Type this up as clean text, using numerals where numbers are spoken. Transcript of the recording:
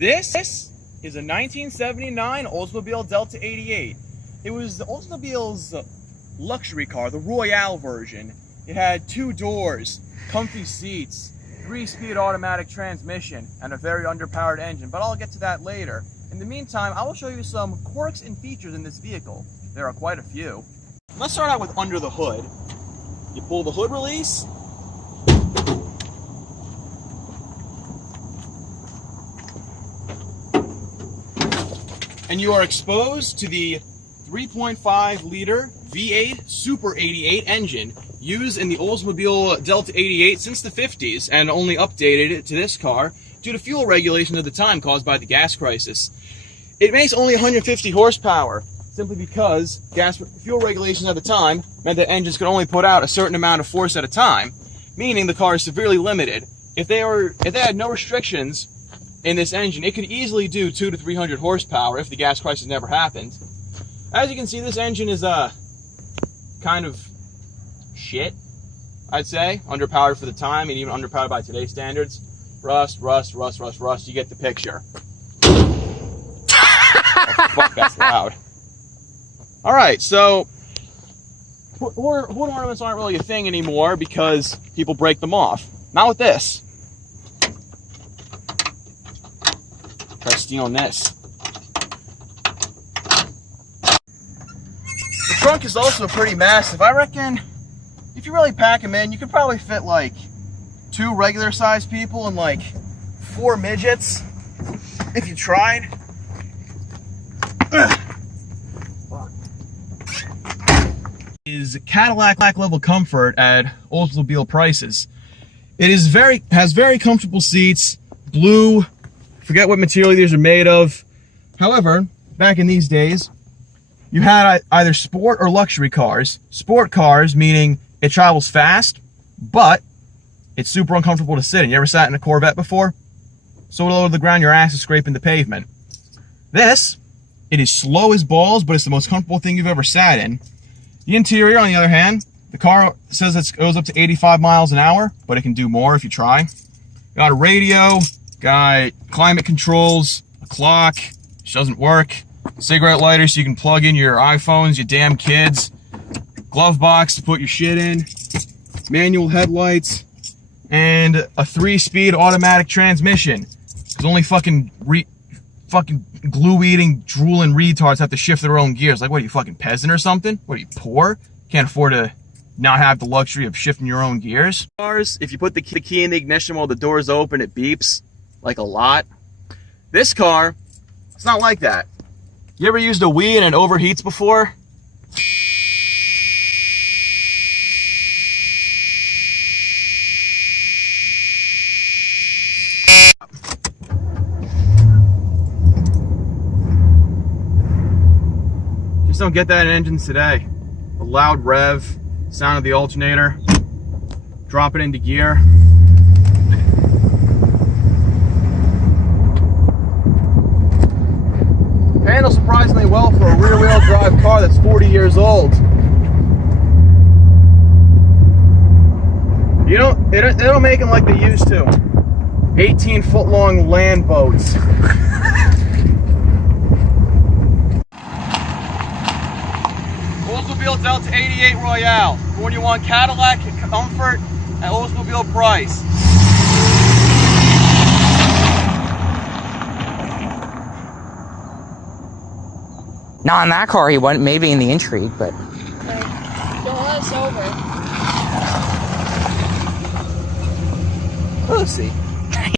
This is a 1979 Oldsmobile Delta 88. It was the Oldsmobile's luxury car, the Royale version. It had 2 doors, comfy seats, 3-speed automatic transmission, and a very underpowered engine, but I'll get to that later. In the meantime, I will show you some quirks and features in this vehicle. There are quite a few. Let's start out with under the hood. You pull the hood release. And you are exposed to the 3.5-liter V8 Super 88 engine used in the Oldsmobile Delta 88 since the 50s and only updated to this car due to fuel regulation at the time caused by the gas crisis. It makes only 150 horsepower simply because fuel regulations at the time meant that engines could only put out a certain amount of force at a time, meaning the car is severely limited. If they had no restrictions in this engine, it could easily do 200 to 300 horsepower if the gas crisis never happened. As you can see, this engine is kind of shit, I'd say. Underpowered for the time, and even underpowered by today's standards. Rust, you get the picture. Oh, fuck, that's loud. Alright, so hood ornaments aren't really a thing anymore because people break them off. Not with this. Try stealing this. The trunk is also pretty massive. I reckon if you really pack them in, you could probably fit like 2 regular sized people and like 4 midgets if you tried. Is Cadillac level comfort at Oldsmobile prices. It is has very comfortable seats, blue. Forget what material these are made of. However, back in these days, you had either sport or luxury cars. Sport cars, meaning it travels fast, but it's super uncomfortable to sit in. You ever sat in a Corvette before? So low to the ground, your ass is scraping the pavement. This, it is slow as balls, but it's the most comfortable thing you've ever sat in. The interior, on the other hand, the car says it goes up to 85 miles an hour, but it can do more if you try. Got a radio, got climate controls, a clock, which doesn't work, cigarette lighter so you can plug in your iPhones, you damn kids, glove box to put your shit in, manual headlights, and a 3-speed automatic transmission. Because only fucking glue-eating, drooling retards have to shift their own gears. Like, what are you, fucking peasant or something? What are you, poor? Can't afford to not have the luxury of shifting your own gears? Cars, if you put the key in the ignition while the door's open, it beeps, like a lot. This car, it's not like that. You ever used a Wii and it overheats before? Just don't get that in engines today. A loud rev, sound of the alternator, drop it into gear. Handles surprisingly well for a rear-wheel drive car that's 40 years old. You know, they don't make them like they used to. 18-foot-long land boats. Oldsmobile Delta 88 Royale. For when you want Cadillac comfort at Oldsmobile price. Not in that car he went, maybe in the Intrigue, but... Right. Don't let us over. Pussy.